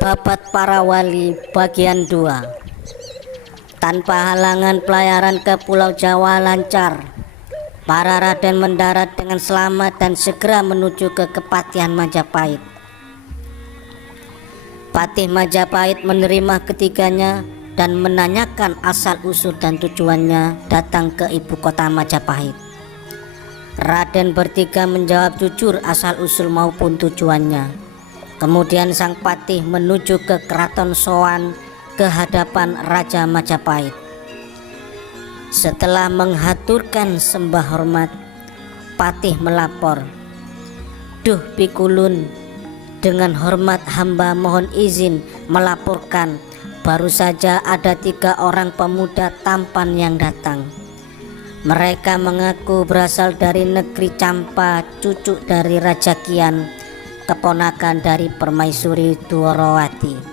Babat para wali bagian 2. Tanpa halangan pelayaran ke Pulau Jawa lancar. Para raden mendarat dengan selamat dan segera menuju ke Kepatihan Majapahit. Patih Majapahit menerima ketiganya dan menanyakan asal usul dan tujuannya datang ke ibu kota Majapahit. Raden bertiga menjawab jujur asal usul maupun tujuannya. Kemudian sang patih menuju ke Keraton Soan ke hadapan Raja Majapahit. Setelah menghaturkan sembah hormat, patih melapor, "Duh Pikulun, dengan hormat hamba mohon izin melaporkan baru saja ada 3 orang pemuda tampan yang datang. Mereka mengaku berasal dari negeri Campa, cucu dari Raja Kian, keponakan dari Permaisuri Dwarawati.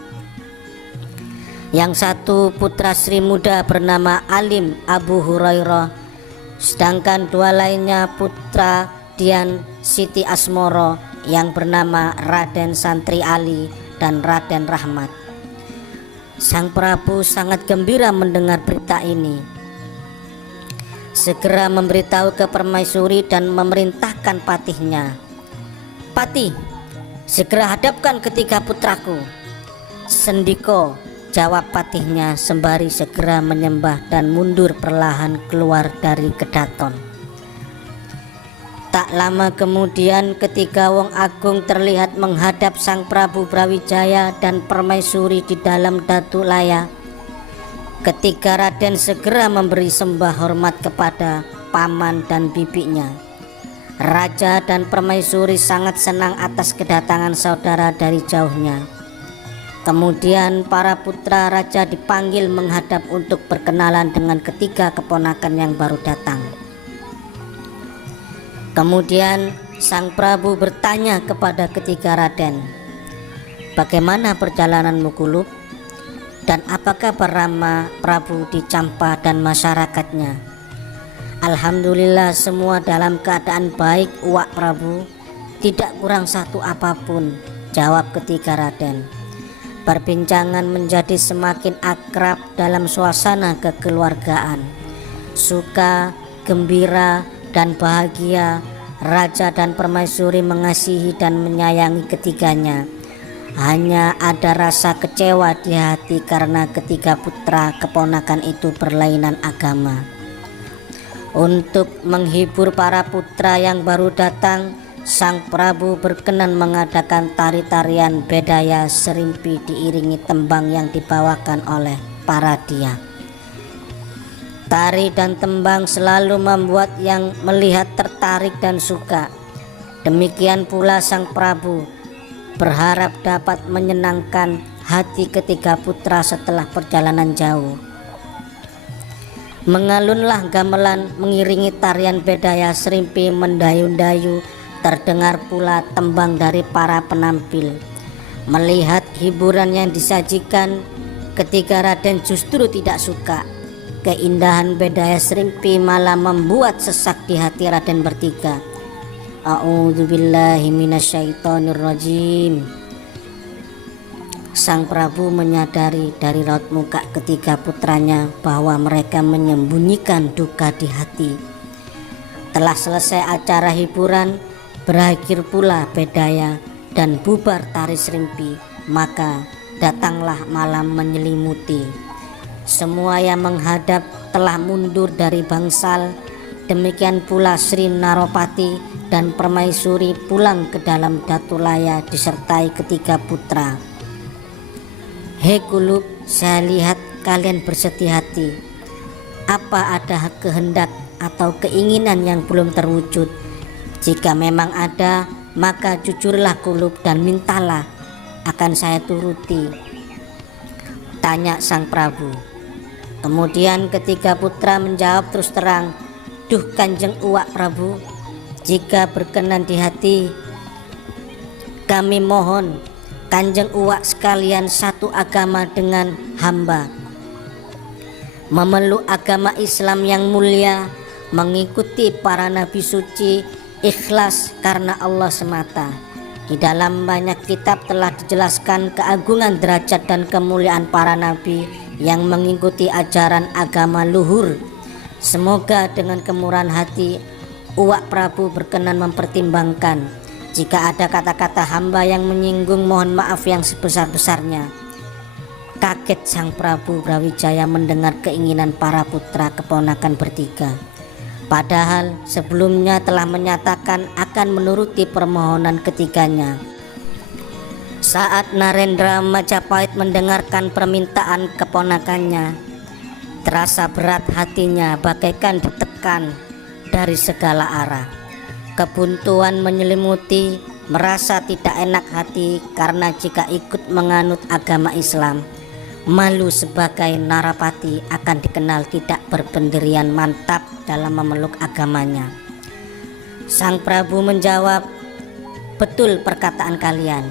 Yang satu putra Sri Muda bernama Alim Abu Hurairah, sedangkan 2 lainnya putra Dian Siti Asmoro yang bernama Raden Santri Ali dan Raden Rahmat." Sang Prabu sangat gembira mendengar berita ini. Segera memberitahu ke Permaisuri dan memerintahkan patihnya, "Patih, segera hadapkan ketiga putraku." "Sendiko," jawab patihnya sembari segera menyembah dan mundur perlahan keluar dari kedaton. Tak lama kemudian ketiga wong agung terlihat menghadap Sang Prabu Brawijaya dan Permaisuri di dalam Datu Laya. Ketiga raden segera memberi sembah hormat kepada paman dan bibinya. Raja dan Permaisuri sangat senang atas kedatangan saudara dari jauhnya. Kemudian para putra raja dipanggil menghadap untuk berkenalan dengan ketiga keponakan yang baru datang. Kemudian Sang Prabu bertanya kepada ketiga raden, "Bagaimana perjalananmu Kulub? Dan apa kabar Rama Prabu di Campa dan masyarakatnya?" "Alhamdulillah semua dalam keadaan baik Uwak Prabu, tidak kurang satu apapun," jawab ketiga raden. Perbincangan menjadi semakin akrab dalam suasana kekeluargaan. Suka, gembira, dan bahagia, Raja dan Permaisuri mengasihi dan menyayangi ketiganya. Hanya ada rasa kecewa di hati karena ketiga putra keponakan itu berlainan agama. Untuk menghibur para putra yang baru datang, Sang Prabu berkenan mengadakan tari-tarian bedaya serimpi diiringi tembang yang dibawakan oleh para dia. Tari dan tembang selalu membuat yang melihat tertarik dan suka. Demikian pula Sang Prabu berharap dapat menyenangkan hati ketiga putra setelah perjalanan jauh. Mengalunlah gamelan mengiringi tarian bedaya serimpi mendayu-dayu, terdengar pula tembang dari para penampil. Melihat hiburan yang disajikan, ketiga raden justru tidak suka. Keindahan bedaya serimpi malah membuat sesak di hati raden bertiga. "A'udzubillahi minasyaitonirrajim." Sang Prabu menyadari dari raut muka ketiga putranya bahwa mereka menyembunyikan duka di hati. Telah selesai acara hiburan, berakhir pula bedaya dan bubar tari serimpi, maka datanglah malam menyelimuti. Semua yang menghadap telah mundur dari bangsal. Demikian pula Sri Naropati dan Permaisuri pulang ke dalam Datu Laya disertai ketiga putra. "Hei Kulub, saya lihat kalian bersedih hati. Apa ada kehendak atau keinginan yang belum terwujud? Jika memang ada, maka jujurlah Kulub dan mintalah, akan saya turuti," tanya Sang Prabu. Kemudian ketiga putra menjawab terus terang, "Duh Kanjeng Uwak Prabu, jika berkenan di hati, kami mohon Kanjeng Uwak sekalian satu agama dengan hamba, memeluk agama Islam yang mulia, mengikuti para nabi suci, ikhlas karena Allah semata. Di dalam banyak kitab telah dijelaskan keagungan derajat dan kemuliaan para nabi yang mengikuti ajaran agama luhur. Semoga dengan kemurahan hati Uwak Prabu berkenan mempertimbangkan. Jika ada kata-kata hamba yang menyinggung, mohon maaf yang sebesar-besarnya. Kaget Sang Prabu Brawijaya mendengar keinginan para putra keponakan bertiga. Padahal sebelumnya telah menyatakan akan menuruti permohonan ketiganya. Saat Narendra Majapahit mendengarkan permintaan keponakannya, terasa berat hatinya bagaikan ditekan dari segala arah. Kebuntuan menyelimuti, merasa tidak enak hati karena jika ikut menganut agama Islam, malu sebagai Narapati akan dikenal tidak berpendirian mantap dalam memeluk agamanya. Sang Prabu menjawab, "Betul perkataan kalian.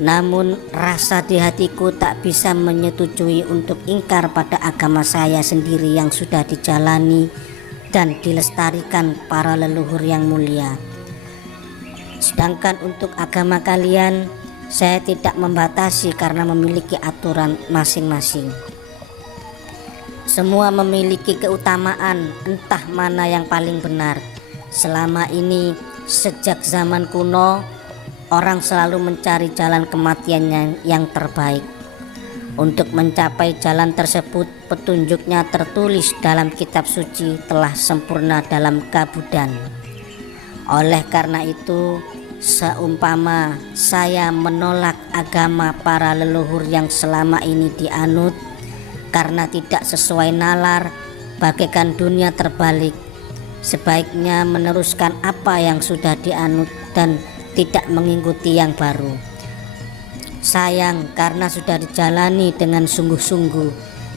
Namun rasa di hatiku tak bisa menyetujui untuk ingkar pada agama saya sendiri yang sudah dijalani dan dilestarikan para leluhur yang mulia. Sedangkan untuk agama kalian, saya tidak membatasi karena memiliki aturan masing-masing. Semua memiliki keutamaan, entah mana yang paling benar. Selama ini, sejak zaman kuno, orang selalu mencari jalan kematian yang terbaik. Untuk mencapai jalan tersebut, petunjuknya tertulis dalam kitab suci telah sempurna dalam kabudan. Oleh karena itu, seumpama saya menolak agama para leluhur yang selama ini dianut karena tidak sesuai nalar, bagaikan dunia terbalik, sebaiknya meneruskan apa yang sudah dianut dan tidak mengikuti yang baru. Sayang karena sudah dijalani dengan sungguh-sungguh,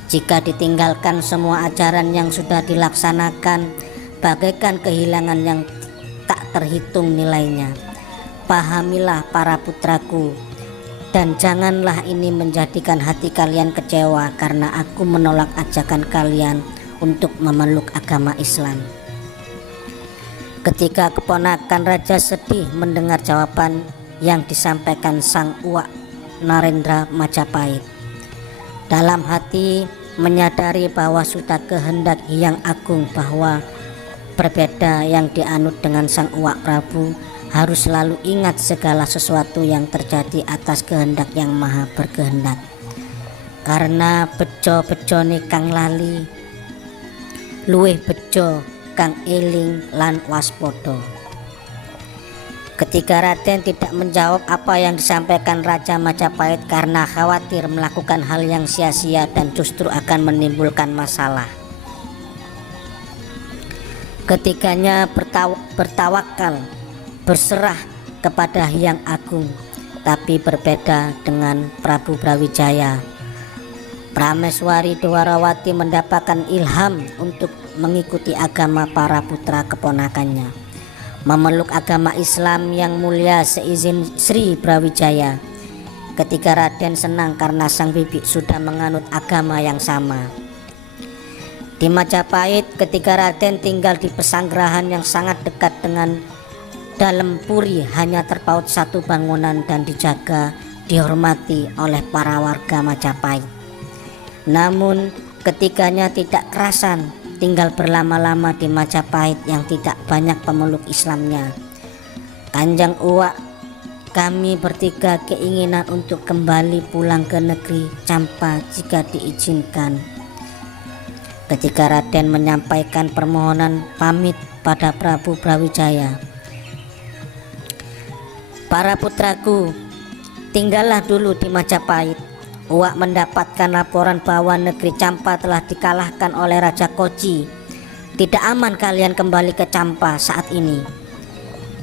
jika ditinggalkan semua ajaran yang sudah dilaksanakan, bagaikan kehilangan yang tak terhitung nilainya. Pahamilah para putraku, dan janganlah ini menjadikan hati kalian kecewa karena aku menolak ajakan kalian untuk memeluk agama Islam." Ketika keponakan raja sedih mendengar jawaban yang disampaikan sang uwak Narendra Majapahit. Dalam hati menyadari bahwa sudah kehendak yang agung bahwa berbeda yang dianut dengan sang uwak Prabu, harus selalu ingat segala sesuatu yang terjadi atas kehendak yang maha berkehendak. Karena bejo-bejone kang lali, luwih bejo kang eling lan waspada. Ketika Raden tidak menjawab apa yang disampaikan Raja Majapahit karena khawatir melakukan hal yang sia-sia dan justru akan menimbulkan masalah, ketiganya bertawakal, berserah kepada Hyang Agung. Tapi berbeda dengan Prabu Brawijaya, Prameswari Dwarawati mendapatkan ilham untuk mengikuti agama para putra keponakannya, memeluk agama Islam yang mulia seizin Sri Brawijaya. Ketika Raden senang karena sang bibi sudah menganut agama yang sama. Di Majapahit, ketika Raden tinggal di pesanggerahan yang sangat dekat dengan dalam puri, hanya terpaut satu bangunan dan dijaga, dihormati oleh para warga Majapahit. Namun ketiganya tidak kerasan tinggal berlama-lama di Majapahit yang tidak banyak pemeluk Islamnya. "Kanjeng Uwak, kami bertiga keinginan untuk kembali pulang ke negeri Campa jika diizinkan." Ketika Raden menyampaikan permohonan pamit pada Prabu Brawijaya, "Para putraku, tinggallah dulu di Majapahit. Uwak mendapatkan laporan bahwa negeri Campa telah dikalahkan oleh Raja Koji. Tidak aman kalian kembali ke Campa saat ini."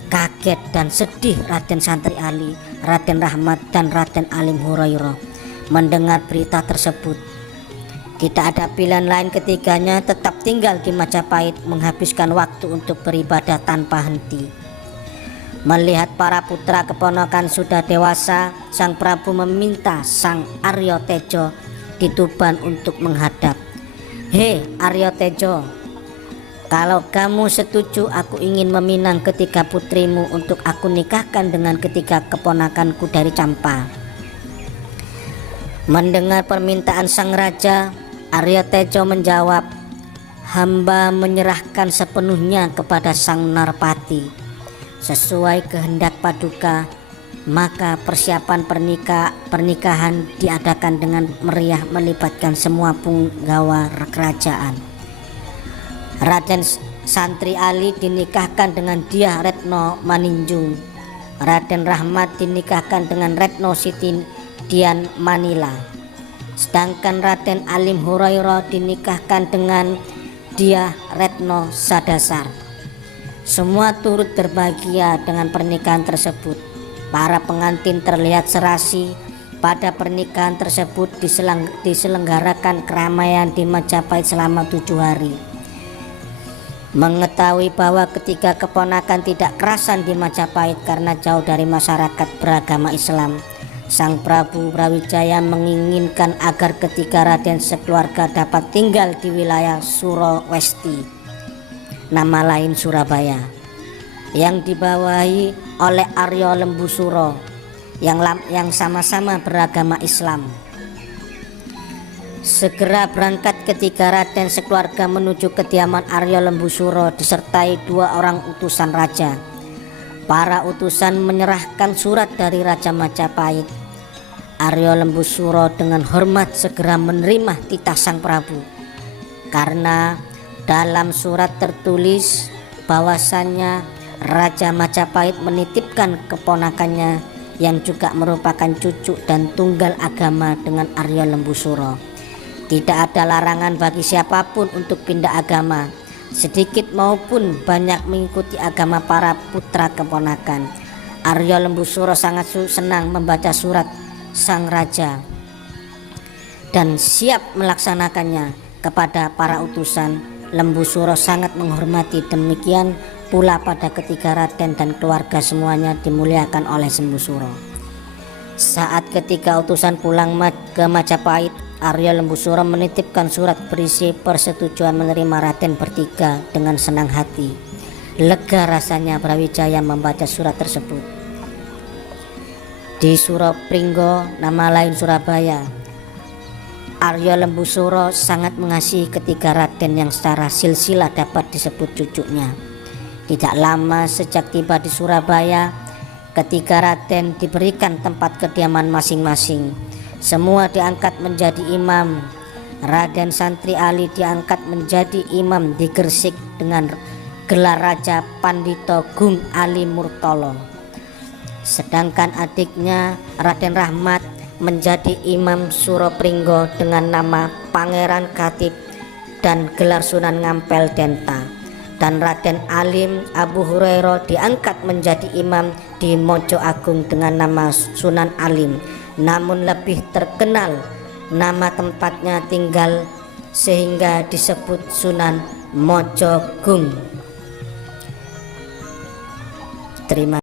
Kaget dan sedih Raden Santri Ali, Raden Rahmat dan Raden Alim Hurairah mendengar berita tersebut. Tidak ada pilihan lain, ketiganya tetap tinggal di Majapahit menghabiskan waktu untuk beribadah tanpa henti. Melihat para putra keponakan sudah dewasa, sang Prabu meminta sang Aryo Tejo di Tuban untuk menghadap. "Hei Aryo Tejo, Kalau kamu setuju, aku ingin meminang ketiga putrimu untuk aku nikahkan dengan ketiga keponakanku dari Campa." Mendengar permintaan sang raja, Arya Tejo menjawab, "Hamba menyerahkan sepenuhnya kepada sang Narpati. Sesuai kehendak Paduka, maka persiapan pernikahan diadakan dengan meriah melibatkan semua punggawa kerajaan. Raden Santri Ali dinikahkan dengan Dyah Retno Maninjung. Raden Rahmat dinikahkan dengan Retno Siti Dian Manila. Sedangkan Raden Alim Hurairah dinikahkan dengan Dyah Retno Sadasar. Semua turut berbahagia dengan pernikahan tersebut. Para pengantin terlihat serasi. Pada pernikahan tersebut diselenggarakan keramaian di Majapahit selama 7 hari. Mengetahui bahwa ketiga keponakan tidak kerasan di Majapahit karena jauh dari masyarakat beragama Islam, Sang Prabu Brawijaya menginginkan agar ketiga raden sekeluarga dapat tinggal di wilayah Surawesti, nama lain Surabaya, yang dibawahi oleh Arya Lembusura yang sama-sama beragama Islam. Segera berangkat ketiga raden sekeluarga menuju kediaman Arya Lembusura disertai 2 orang utusan raja. Para utusan menyerahkan surat dari Raja Majapahit. Arya Lembusura dengan hormat segera menerima titah sang Prabu, karena dalam surat tertulis bahwasannya Raja Majapahit menitipkan keponakannya yang juga merupakan cucu dan tunggal agama dengan Arya Lembusura. Tidak ada larangan bagi siapapun untuk pindah agama, sedikit maupun banyak, mengikuti agama para putra keponakan. Arya Lembusura sangat senang membaca surat sang raja dan siap melaksanakannya kepada para utusan. Lembusura sangat menghormati, demikian pula pada ketiga raden dan keluarga semuanya dimuliakan oleh Lembusura. Saat ketiga utusan pulang ke Majapahit, Arya Lembusura menitipkan surat berisi persetujuan menerima raden bertiga dengan senang hati. Lega rasanya Brawijaya membaca surat tersebut. Di Surapringgo, nama lain Surabaya, Arya Lembusura sangat mengasihi ketiga raden yang secara silsilah dapat disebut cucunya. Tidak lama sejak tiba di Surabaya, ketiga raden diberikan tempat kediaman masing-masing. Semua diangkat menjadi imam. Raden Santri Ali diangkat menjadi imam di Gresik dengan gelar Raja Pandito Gung Ali Murtala. Sedangkan adiknya Raden Rahmat menjadi imam Surapringgo dengan nama Pangeran Khatib dan gelar Sunan Ngampel Denta. Dan Raden Alim Abu Hurairah diangkat menjadi imam di Mojo Agung dengan nama Sunan Alim, namun lebih terkenal nama tempatnya tinggal sehingga disebut Sunan Mojogung. Terima